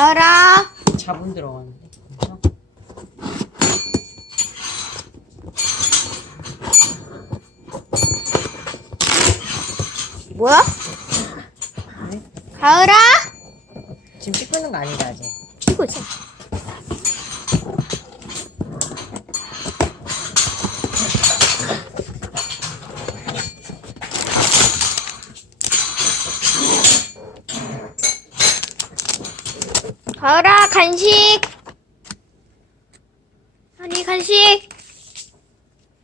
가을아. 자분 들어가는데. 그래서 뭐야? 네? 가을아? 지금 씻는 거 아니다 아직. 키고 있어. 가을아, 간식! 아니, 간식!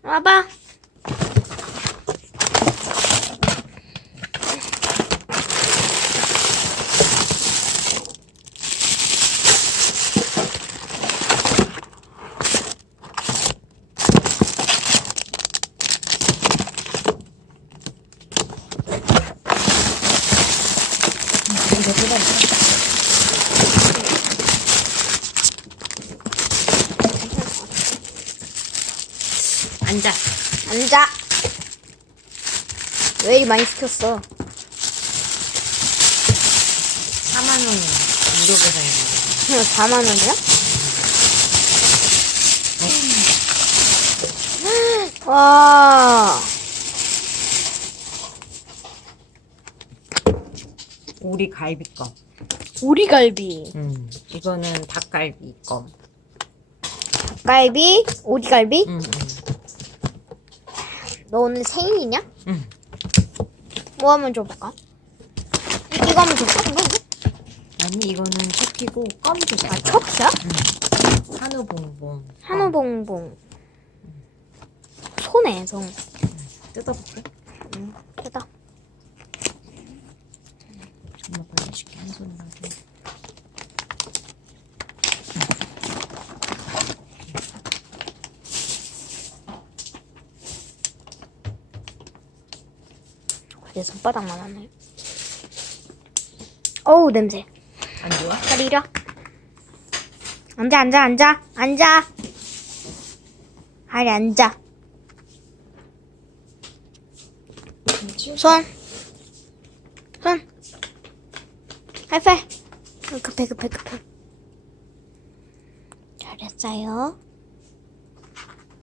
와봐. 이거 뜯어. 앉아. 앉아. 왜 이리 많이 시켰어? 4만 원 무료 배송이라고. 4만 원이야? 와, 오리 갈비 껌. 오리갈비, 음. 이거는 닭갈비 껌. 갈비, 오리갈비. 음. 너 오늘 생일이냐? 음. 뭐 하면 줘볼까? 이거 하면 줄까? 이거? 아니 이거는 척키고 껌 주세요. 아, 척이야? 한우 봉봉. 한우 봉봉. 손에 손. 뜯어볼게. 응, 뜯어. 정말 빨리 쉽게 한 손으로 내 손바닥만 하네. 어우 냄새. 안 좋아? 빨리 이리 와. 앉아 앉아 앉아 앉아. 하리 앉아. 손. 손. 하이파이. 어, 급해 급해 급해. 잘했어요.